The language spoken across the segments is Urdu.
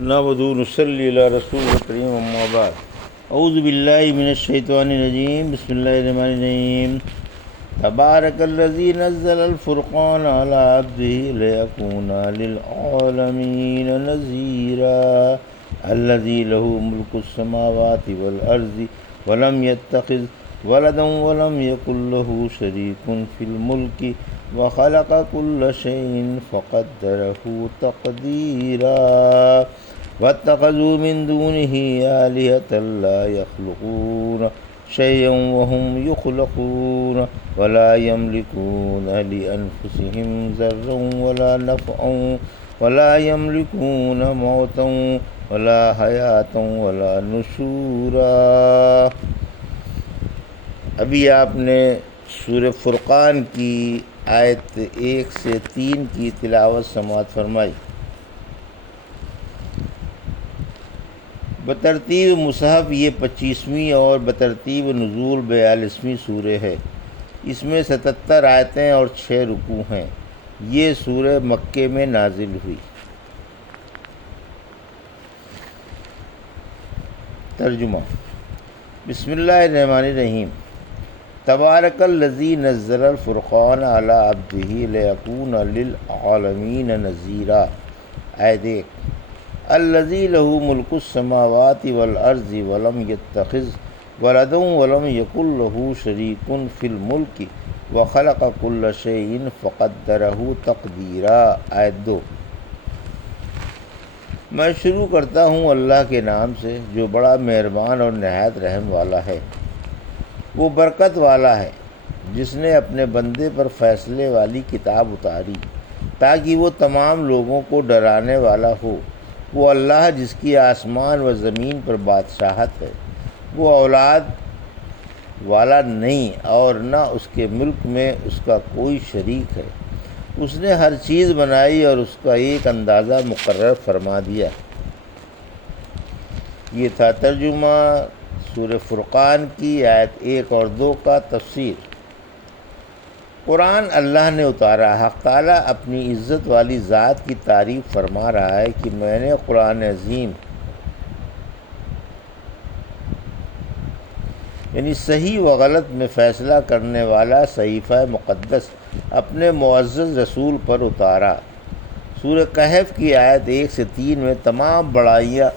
نعبدو نصلی علی رسول کریم اما بعد اعوذ باللہ من الشیطان الرجیم بسم اللہ الرحمن الرحیم تبارک الذی نزل الفرقان علی عبدہ لیکون للعالمین نذیرا الذی لہ ملک السماوات والارض ولم یتخذ ولدا ولم یکن لہ شریک فی الملک وخلق كل شيء فقدره تقديرا واتخذوا من دونه آلهة لا يخلقون شيئا وهم يخلقون ولا يملكون لأنفسهم ضرا ولا نفعا ولا يملكون موتا ولا حياة ولا نشورا۔ ابھی آپ نے سورہ فرقان کی آیت 1 سے 3 کی تلاوت سماعت فرمائی۔ بترتیب مصحف یہ 25ویں اور بترتیب نزول 42ویں سورہ ہے۔ اس میں 77 آیتیں اور 6 رکوع ہیں۔ یہ سورہ مکے میں نازل ہوئی۔ ترجمہ۔ بسم اللہ الرحمن الرحیم۔ تبارک الذی نزل الفرقان علی عبدہ لیکون للعالمین نذیرا۔ آیت 1۔ الذی لہ ملک السماوات والارض ولم یتخذ ولدا ولم یکن لہ شریک فی الملک وخلق کل شیء فقدرہ تقدیرا۔ آیت 2۔ میں شروع کرتا ہوں اللہ کے نام سے جو بڑا مہربان اور نہایت رحم والا ہے۔ وہ برکت والا ہے جس نے اپنے بندے پر فیصلے والی کتاب اتاری تاکہ وہ تمام لوگوں کو ڈرانے والا ہو۔ وہ اللہ جس کی آسمان و زمین پر بادشاہت ہے، وہ اولاد والا نہیں اور نہ اس کے ملک میں اس کا کوئی شریک ہے۔ اس نے ہر چیز بنائی اور اس کا ایک اندازہ مقرر فرما دیا۔ یہ تھا ترجمہ سورہ فرقان کی آیت 1 اور 2 کا تفسیر۔ قرآن اللہ نے اتارا۔ حق تعالیٰ اپنی عزت والی ذات کی تعریف فرما رہا ہے کہ میں نے قرآن عظیم یعنی صحیح و غلط میں فیصلہ کرنے والا صحیفہ مقدس اپنے معزز رسول پر اتارا۔ سورہ کہف کی آیت 1 سے 3 میں تمام بڑائیاں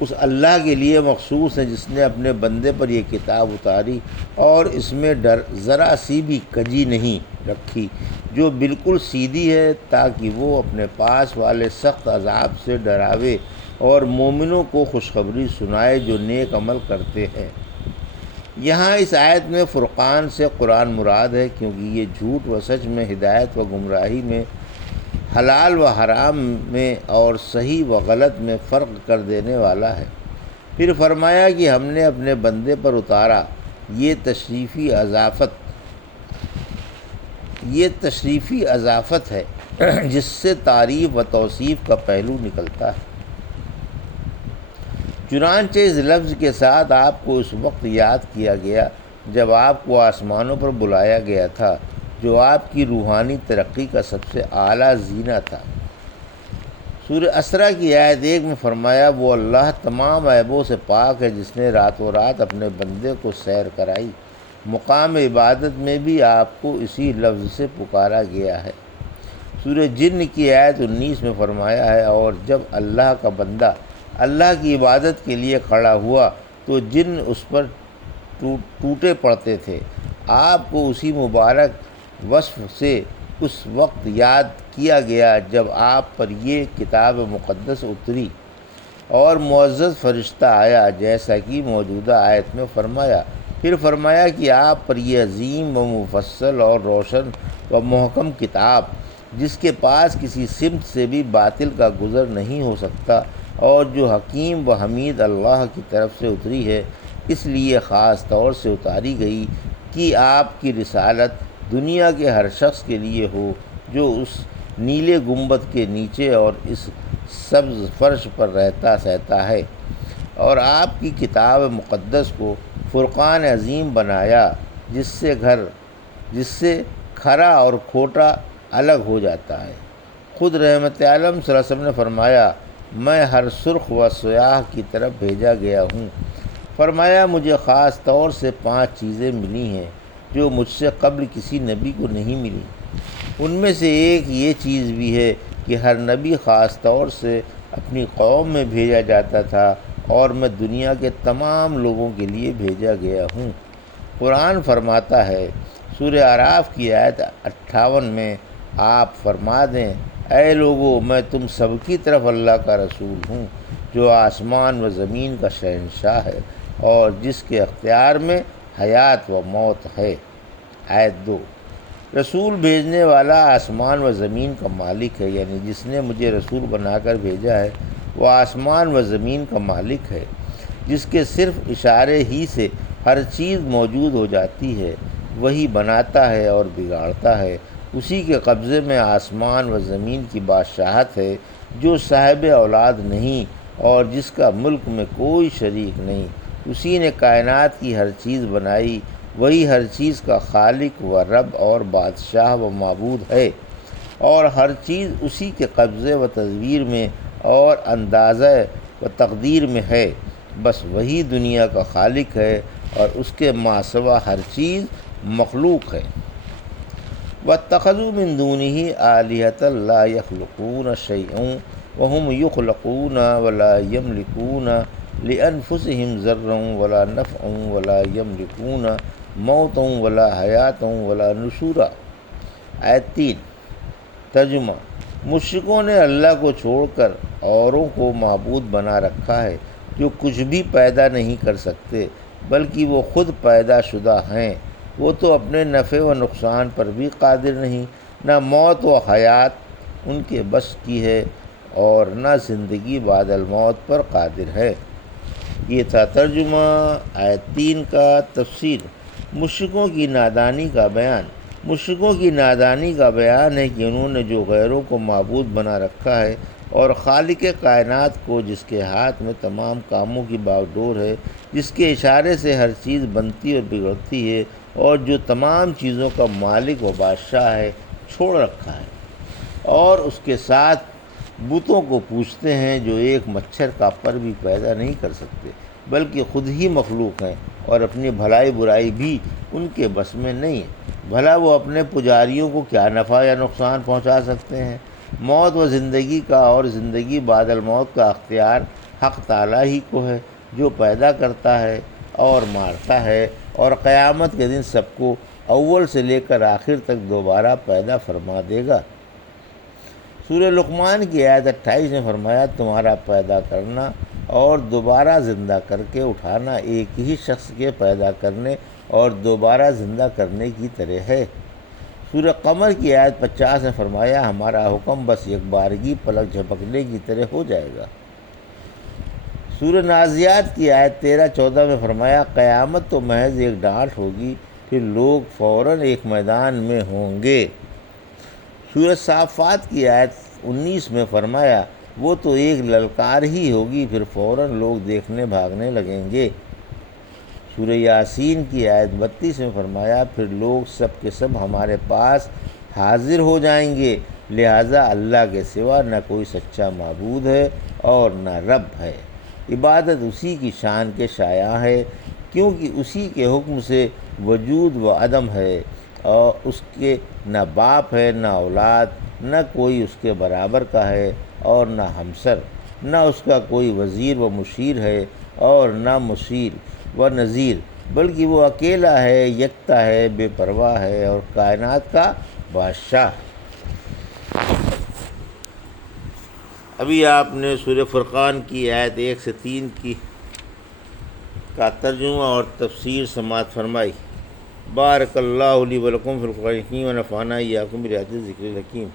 اس اللہ کے لیے مخصوص ہیں جس نے اپنے بندے پر یہ کتاب اتاری اور اس میں ذرا سی بھی کجی نہیں رکھی، جو بالکل سیدھی ہے تاکہ وہ اپنے پاس والے سخت عذاب سے ڈراوے اور مومنوں کو خوشخبری سنائے جو نیک عمل کرتے ہیں۔ یہاں اس آیت میں فرقان سے قرآن مراد ہے کیونکہ یہ جھوٹ و سچ میں، ہدایت و گمراہی میں، حلال و حرام میں اور صحیح و غلط میں فرق کر دینے والا ہے۔ پھر فرمایا کہ ہم نے اپنے بندے پر اتارا۔ یہ تشریفی اضافت ہے جس سے تعریف و توصیف کا پہلو نکلتا ہے۔ چنانچہ اس لفظ کے ساتھ آپ کو اس وقت یاد کیا گیا جب آپ کو آسمانوں پر بلایا گیا تھا، جو آپ کی روحانی ترقی کا سب سے اعلیٰ زینہ تھا۔ سورہ اسرا کی آیت 1 میں فرمایا وہ اللہ تمام عیبوں سے پاک ہے جس نے راتوں رات اپنے بندے کو سیر کرائی۔ مقام عبادت میں بھی آپ کو اسی لفظ سے پکارا گیا ہے۔ سورہ جن کی آیت 19 میں فرمایا ہے اور جب اللہ کا بندہ اللہ کی عبادت کے لیے کھڑا ہوا تو جن اس پر ٹوٹے پڑتے تھے۔ آپ کو اسی مبارک وصف سے اس وقت یاد کیا گیا جب آپ پر یہ کتاب مقدس اتری اور معزز فرشتہ آیا جیسا کہ موجودہ آیت میں فرمایا۔ پھر فرمایا کہ آپ پر یہ عظیم و مفصل اور روشن و محکم کتاب جس کے پاس کسی سمت سے بھی باطل کا گزر نہیں ہو سکتا اور جو حکیم و حمید اللہ کی طرف سے اتری ہے، اس لیے خاص طور سے اتاری گئی کہ آپ کی رسالت دنیا کے ہر شخص کے لیے ہو جو اس نیلے گنبد کے نیچے اور اس سبز فرش پر رہتا سہتا ہے، اور آپ کی کتاب مقدس کو فرقان عظیم بنایا جس سے کھرا اور کھوٹا الگ ہو جاتا ہے۔ خود رحمت عالم صلی اللہ علیہ وسلم نے فرمایا میں ہر سرخ و سیاہ کی طرف بھیجا گیا ہوں۔ فرمایا مجھے خاص طور سے 5 چیزیں ملی ہیں جو مجھ سے قبل کسی نبی کو نہیں ملی۔ ان میں سے ایک یہ چیز بھی ہے کہ ہر نبی خاص طور سے اپنی قوم میں بھیجا جاتا تھا اور میں دنیا کے تمام لوگوں کے لیے بھیجا گیا ہوں۔ قرآن فرماتا ہے سورہ اعراف کی آیت 58 میں، آپ فرما دیں اے لوگو میں تم سب کی طرف اللہ کا رسول ہوں جو آسمان و زمین کا شہنشاہ ہے اور جس کے اختیار میں حیات و موت ہے۔ آیت 2، رسول بھیجنے والا آسمان و زمین کا مالک ہے، یعنی جس نے مجھے رسول بنا کر بھیجا ہے وہ آسمان و زمین کا مالک ہے، جس کے صرف اشارے ہی سے ہر چیز موجود ہو جاتی ہے، وہی بناتا ہے اور بگاڑتا ہے، اسی کے قبضے میں آسمان و زمین کی بادشاہت ہے، جو صاحب اولاد نہیں اور جس کا ملک میں کوئی شریک نہیں، اسی نے کائنات کی ہر چیز بنائی، وہی ہر چیز کا خالق و رب اور بادشاہ و معبود ہے، اور ہر چیز اسی کے قبضے و تدبیر میں اور اندازہ و تقدیر میں ہے، بس وہی دنیا کا خالق ہے اور اس کے ما سوا ہر چیز مخلوق ہے۔ وَاتَّخَذُوا مِن دُونِهِ آلِهَةً لَا يَخْلُقُونَ شَيْئًا وَهُمْ يُخْلَقُونَ وَلَا يَمْلِكُونَ لِأَنفُسِهِمْ ضَرًّا وَلَا نَفْعًا وَلَا يَمْلِكُونَ مَوْتًا وَلَا حَيَاةً وَلَا نُشُورًا۔ آیت 3، ترجمہ، مشرکوں نے اللہ کو چھوڑ کر اوروں کو معبود بنا رکھا ہے جو کچھ بھی پیدا نہیں کر سکتے بلکہ وہ خود پیدا شدہ ہیں۔ وہ تو اپنے نفع و نقصان پر بھی قادر نہیں، نہ موت و حیات ان کے بس کی ہے اور نہ زندگی بعد الموت پر قادر ہے۔ یہ تھا ترجمہ آیت 3 کا۔ تفسیر، مشرکوں کی نادانی کا بیان۔ مشرکوں کی نادانی کا بیان ہے کہ انہوں نے جو غیروں کو معبود بنا رکھا ہے اور خالق کائنات کو، جس کے ہاتھ میں تمام کاموں کی باگڈور ہے، جس کے اشارے سے ہر چیز بنتی اور بگڑتی ہے اور جو تمام چیزوں کا مالک و بادشاہ ہے، چھوڑ رکھا ہے، اور اس کے ساتھ بتوں کو پوجتے ہیں جو ایک مچھر کا پر بھی پیدا نہیں کر سکتے بلکہ خود ہی مخلوق ہیں اور اپنی بھلائی برائی بھی ان کے بس میں نہیں ہے۔ بھلا وہ اپنے پجاریوں کو کیا نفع یا نقصان پہنچا سکتے ہیں؟ موت و زندگی کا اور زندگی بعد الموت کا اختیار حق تعالیٰ ہی کو ہے، جو پیدا کرتا ہے اور مارتا ہے اور قیامت کے دن سب کو اول سے لے کر آخر تک دوبارہ پیدا فرما دے گا۔ سورہ لقمان کی آیت 28 میں فرمایا تمہارا پیدا کرنا اور دوبارہ زندہ کر کے اٹھانا ایک ہی شخص کے پیدا کرنے اور دوبارہ زندہ کرنے کی طرح ہے۔ سورہ قمر کی آیت 50 میں فرمایا ہمارا حکم بس یک بارگی پلک جھپکنے کی طرح ہو جائے گا۔ سورہ نازعات کی آیت 13-14 میں فرمایا قیامت تو محض ایک ڈانٹ ہوگی، پھر لوگ فوراً ایک میدان میں ہوں گے۔ سورہ صافات کی آیت 19 میں فرمایا وہ تو ایک للکار ہی ہوگی، پھر فوراً لوگ دیکھنے بھاگنے لگیں گے۔ سورہ یاسین کی آیت 32 میں فرمایا پھر لوگ سب کے سب ہمارے پاس حاضر ہو جائیں گے، لہٰذا اللہ کے سوا نہ کوئی سچا معبود ہے اور نہ رب ہے، عبادت اسی کی شان کے شایع ہے، کیونکہ اسی کے حکم سے وجود و عدم ہے، اور اس کے نہ باپ ہے نہ اولاد، نہ کوئی اس کے برابر کا ہے اور نہ ہمسر، نہ اس کا کوئی وزیر و مشیر ہے اور نہ مشیر و نذیر، بلکہ وہ اکیلا ہے، یکتا ہے، بے پرواہ ہے اور کائنات کا بادشاہ۔ ابھی آپ نے سورہ فرقان کی آیت 1 سے 3 کا ترجمہ اور تفسیر سماعت فرمائی۔ بارک اللہ لی و لکم فی القرآن الحکیم و نفعنی وایاکم بآیات الذکر الحکیم۔